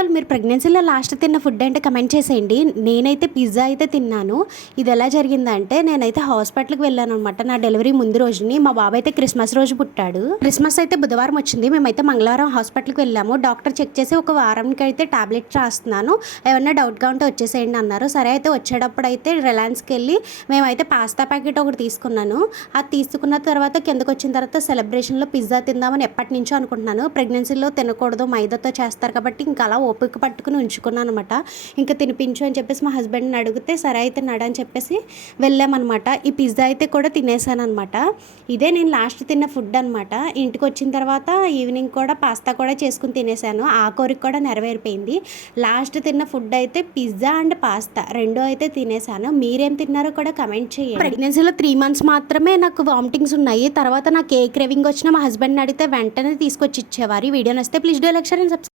వాళ్ళు మీరు ప్రెగ్నెన్సీలో లాస్ట్ తిన్న ఫుడ్ అంటే కమెంట్ చేసేయండి. నేనైతే పిజ్జా అయితే తిన్నాను. ఇది ఎలా జరిగిందంటే నేనైతే హాస్పిటల్కి వెళ్ళాను అనమాట. నా డెలివరీ ముందు రోజుని. మా బాబు అయితే క్రిస్మస్ రోజు పుట్టాడు. క్రిస్మస్ అయితే బుధవారం వచ్చింది. మేమైతే మంగళవారం హాస్పిటల్కి వెళ్ళాము. డాక్టర్ చెక్ చేసి ఒక వారానికి అయితే టాబ్లెట్ రాస్తున్నాను, ఏమన్నా డౌట్గా ఉంటే వచ్చేసేయండి అన్నారు. సరే అయితే వచ్చేటప్పుడు అయితే రిలయన్స్కి వెళ్ళి మేమైతే పాస్తా ప్యాకెట్ ఒకటి తీసుకున్నాను. అది తీసుకున్న తర్వాత కిందకు వచ్చిన తర్వాత సెలబ్రేషన్లో పిజ్జా తిందామని ఎప్పటి నుంచో అనుకుంటున్నాను. ప్రెగ్నెన్సీలో తినకూడదు, మైదాతో చేస్తారు కాబట్టి ఇంకా అలా ఓపిక పట్టుకుని ఉంచుకున్నాను అనమాట. ఇంకా తినిపించు అని చెప్పేసి మా హస్బెండ్ని అడిగితే సరే అయితే నడని చెప్పేసి వెళ్ళామన్నమాట. ఈ పిజ్జా అయితే కూడా తినేసాను అనమాట. ఇదే నేను లాస్ట్ తిన్న ఫుడ్ అనమాట. ఇంటికి వచ్చిన తర్వాత ఈవినింగ్ కూడా పాస్తా కూడా చేసుకుని తినేసాను. ఆ కోరిక కూడా నెరవేరిపోయింది. లాస్ట్ తిన్న ఫుడ్ అయితే పిజ్జా అండ్ పాస్తా రెండు అయితే తినేసాను. మీరేం తిన్నారో కూడా కమెంట్ చేయండి. ప్రెగ్నెన్సీలో 3 months మాత్రమే నాకు వామిటింగ్స్ ఉన్నాయి. తర్వాత నాకు ఏ క్రేవింగ్ వచ్చినా మా హస్బెండ్ని అడిగితే వెంటనే తీసుకొచ్చి ఇచ్చేవారు. ఈ వీడియో నచ్చితే please do like, share and subscribe.